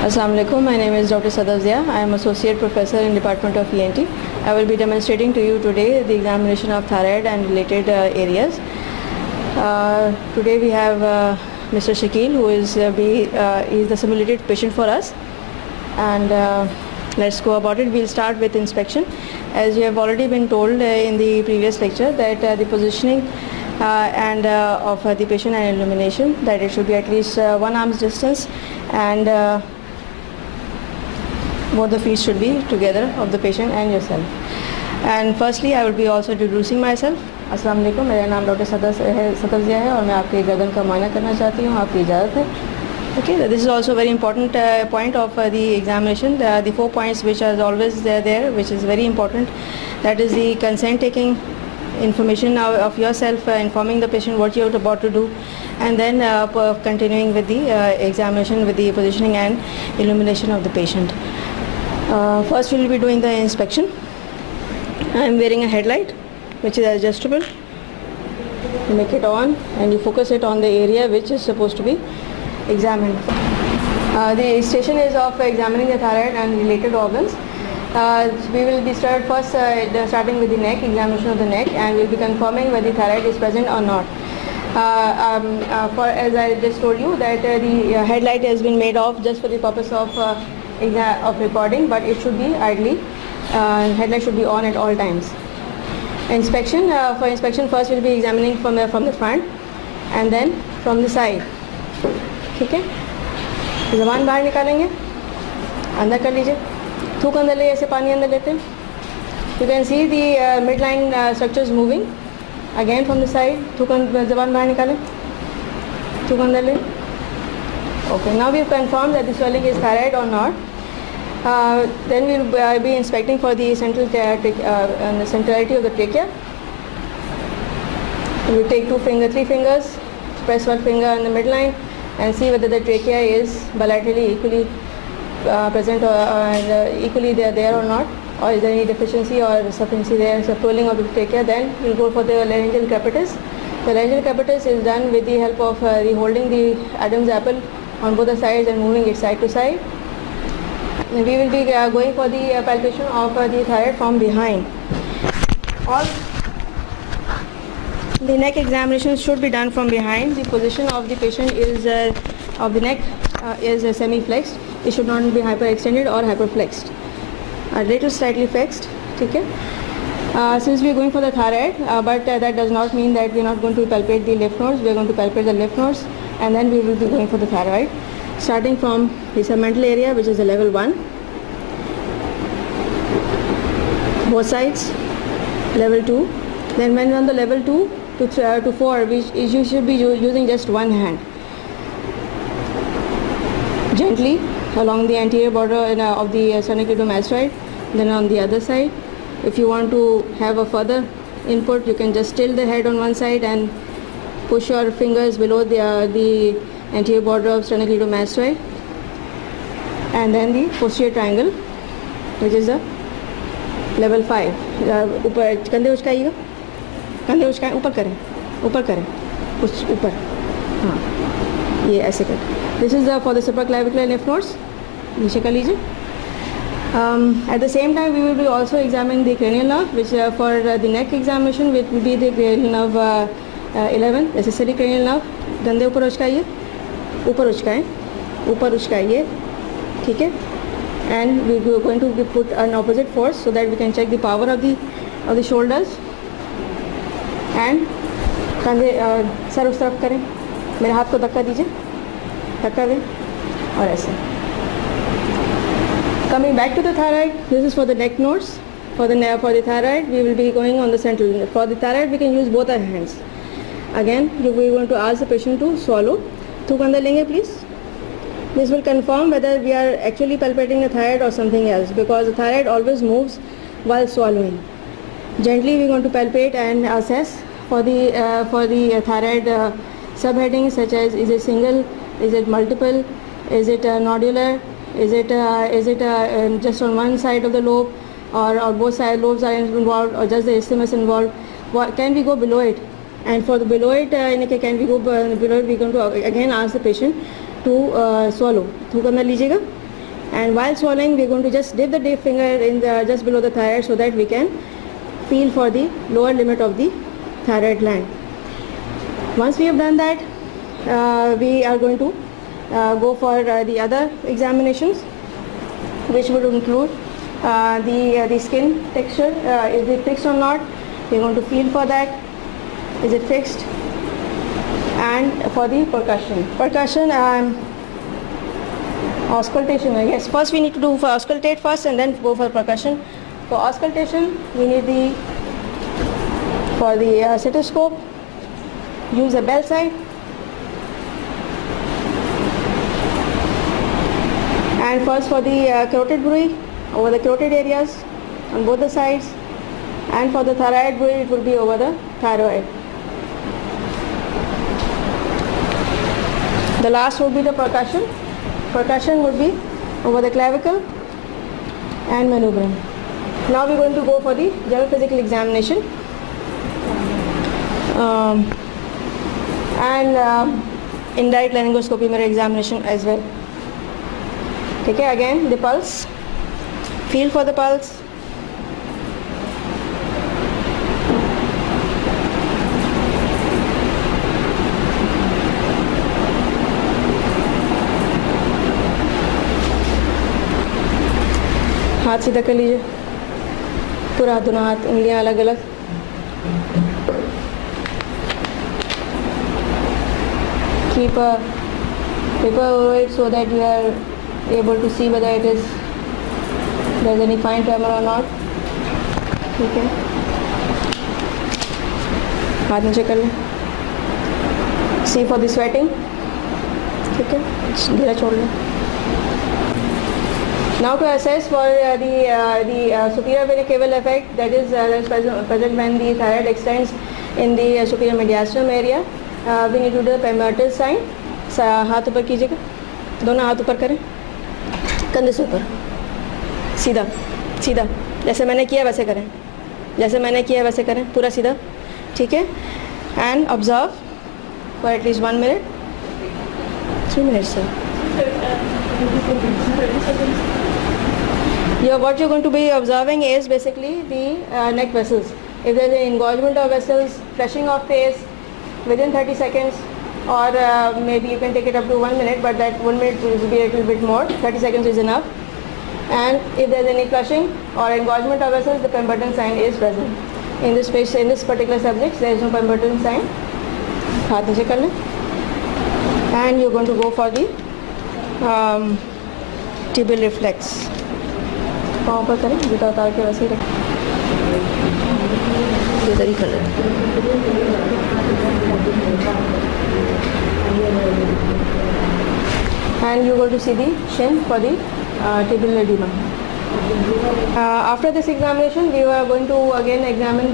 Assalamu alaikum. My name is Dr. Sadaf Zia. I am Associate Professor in Department of ENT. I will be demonstrating to you today the examination of thyroid and related areas. Today we have Mr. Shakil, who is the simulated patient for us. And let's go about it. We'll start with inspection. As you have already been told in the previous lecture that the positioning of the patient and illumination, that it should be at least 1 arm's distance, and both the feet should be together of the patient and yourself. And firstly, I will be also introducing myself. अस्सलाम वालेकुम, मेरा नाम doctor Sadaf Zia है और मैं आपके गर्दन का मुआयना करना चाहती हूँ, आपकी इजाज़त है. Okay, this is also very important point of the examination. The 4 points which are always there, which is very important. That is the consent taking, information of yourself, informing the patient what you are about to do, and then continuing with the examination with the positioning and illumination of the patient. First we will be doing the inspection. I am wearing a headlight which is adjustable. You make it on and you focus it on the area which is supposed to be examined. The station is of examining the thyroid and related organs. We will be starting with the neck, examination of the neck, and we will be confirming whether the thyroid is present or not. As I just told you that the headlight has been made off just for the purpose of recording, but it should be idly. Headlight should be on at all times. Inspection. For inspection, first we will be examining from the front and then from the side. ठीक है, ज़बान बाहर निकालेंगे, अंदर कर लीजिए, थूक अंदर ले, ऐसे पानी अंदर लेते हैं. You can see the midline structures moving. Again from the side, थूक ज़बान बाहर निकालें, थूक अंदर ले. Okay, now we have confirmed that the swelling is thyroid or not. Then we will be inspecting for the the centrality of the trachea. We will take 3 fingers, press one finger on the midline, and see whether the trachea is bilaterally equally present or equally they are there or not, or is there any deficiency or sufficiency there. So pulling of the trachea, then we will go for the laryngeal capitis. The laryngeal capitis is done with the help of holding the Adam's apple on both the sides and moving it side to side. We will be going for the palpation of the thyroid from behind. All the neck examination should be done from behind. The position of the patient is of the neck is semi-flexed. It should not be hyperextended or hyperflexed. A little slightly flexed. Okay. Since we are going for the thyroid, but that does not mean that we are not going to palpate the lymph nodes. We are going to palpate the lymph nodes, and then we will be going for the thyroid. Starting from the submental area, which is the level 1, both sides, level 2. Then when on the level 2 to 4, you should be using just one hand. Gently along the anterior border of the sternocleidomastoid, then on the other side. If you want to have a further input, you can just tilt the head on one side and push your fingers below the anterior border of sternocleidomastoid, and then the posterior triangle, which is the level 5. ऊपर कंधे उचकाइएगा, कंधे उचकाएं, ऊपर करें, ऊपर, हाँ, ये ऐसे कर. This is for the supraclavicular lymph nodes. नीचे कर लीजिए. At the same time, we will be also examining the cranial nerve, which for the neck examination, which will be the cranial nerve 11, necessary cranial nerve. कंधे ऊपर उचकाइए, ऊपर उचकाइए, ठीक है. And we are going to put an opposite force so that we can check the power of the shoulders. And कंधे sir उस तरफ करें, मेरे हाथ को धक्का दीजिए, धक्का दें, और ऐसे. Coming back to the thyroid, this is for the neck nodes. For the thyroid, we will be going on the central. For the thyroid, we can use both our hands. Again, we are going to ask the patient to swallow. थूक अंदर लेंगे, please. This will confirm whether we are actually palpating the thyroid or something else, because the thyroid always moves while swallowing. Gently we are going to palpate and assess for the thyroid subheadings, such as is it single, is it multiple, is it nodular, is it just on one side of the lobe, or both side lobes are involved, or just the isthmus involved. Can we go below it? And for the below it, can we go below it? We are going to again ask the patient to swallow. थूक अंदर लीजिएगा, And while swallowing, we're going to just dip the finger in the just below the thyroid so that we can feel for the lower limit of the thyroid gland. Once we have done that, we are going to go for the other examinations, which would include the skin texture. Is it fixed or not? We're going to feel for that. Is it fixed? And for the percussion, auscultation. Yes, first we need to do for auscultate first and then go for percussion. For auscultation, we need for the stethoscope, use a bell side. And first for the carotid bruit, over the carotid areas on both the sides, and for the thyroid bruit, it will be over the thyroid. The last would be the percussion. Percussion would be over the clavicle and manubrium. Now we're going to go for the general physical examination and indirect laryngoscopy mirror examination as well. Okay, again the pulse. Feel for the pulse. हाथ सीधा कर लीजिए, पूरा दोनों हाथ, उंगलियां अलग अलग. Keep a paper over it so that you are able to see whether there's any fine tremor or not. ठीक है, हाथ नीचे कर लें. See for the sweating. ठीक है, धीरे छोड़ लें. Now to assess for the superior vena cava effect, that is present when the thyroid extends in the superior mediastinum area, we need to do the Pemberton sign. हाथ ऊपर कीजिएगा, दोनों हाथ ऊपर करें, कंधे से ऊपर, सीधा सीधा, जैसे मैंने किया वैसे करें, जैसे मैंने किया वैसे करें, पूरा सीधा. ठीक है. And observe for at least 1 minute, 3 minutes sir. What you're going to be observing is basically the neck vessels. If there's an engorgement of vessels, flushing of face within 30 seconds, or maybe you can take it up to 1 minute, but that 1 minute will be a little bit more. 30 seconds is enough. And if there's any flushing or engorgement of vessels, the Pemberton sign is present. In this particular subject, there is no Pemberton sign. हाथ नीचे कर लें. And you're going to go for the tibial reflex. पाँव पर करें, जूता उतार के वैसे ही रखें, इधर ही कर लें. And you go to see the shin for the tibial edema. After this examination, we are going to again examine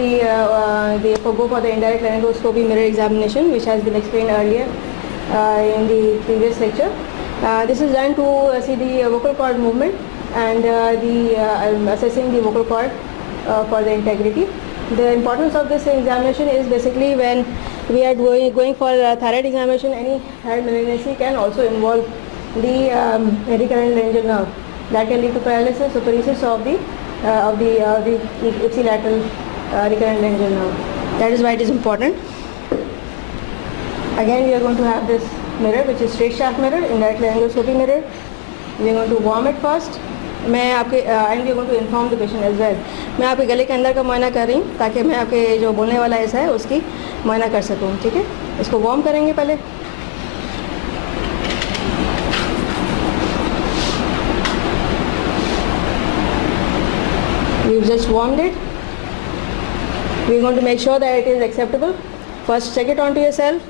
go for the indirect laryngoscopy mirror examination, which has been explained earlier in the previous lecture. This is done to see the vocal cord movement and assessing the vocal cord for the integrity. The importance of this examination is basically when we are going for thyroid examination, any thyroid malignancy can also involve the recurrent laryngeal nerve. That can lead to paralysis or paresis of the ipsilateral recurrent laryngeal nerve. That is why it is important. Again, we are going to have this mirror, which is straight shaft mirror, indirect laryngoscopy mirror. We are going to warm it first. मैं आपके and we are going to inform the patient as well. मैं आपके गले के अंदर का मुआयना कर रही हूँ ताकि मैं आपके जो बोलने वाला ऐसा है उसकी मुआयना कर सकूँ. ठीक है, इसको वार्म करेंगे पहले. We've just warmed it. We're going to make sure that it is acceptable. First check it onto yourself.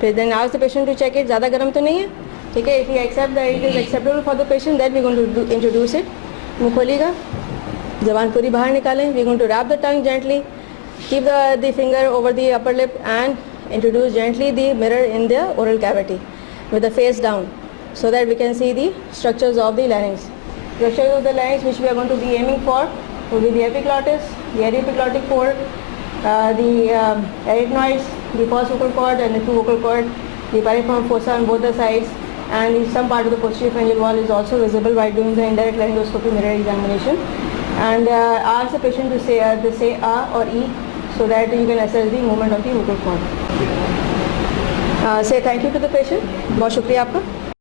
Then ask the patient to check it. ज़्यादा गर्म तो नहीं है. ठीक है. If you accept that it is acceptable for the patient, then we're going to introduce it. मुँह खोलिएगा, ज़बान पूरी बाहर निकालें. We're going to wrap the tongue gently. Keep the finger over the upper lip and introduce gently the mirror in the oral cavity with the face down, so that we can see the structures of the larynx. Structures of the larynx which we are going to be aiming for will be the epiglottis, the aryepiglottic fold, the arytenoids, the first vocal cord and the two vocal cord, the piriform fossa on both the sides, and some part of the posterior pharyngeal wall is also visible by doing the indirect laryngoscopy mirror examination. And ask the patient to say A or E so that you can assess the movement of the vocal cord. Say thank you to the patient. बहुत शुक्रिया आपका.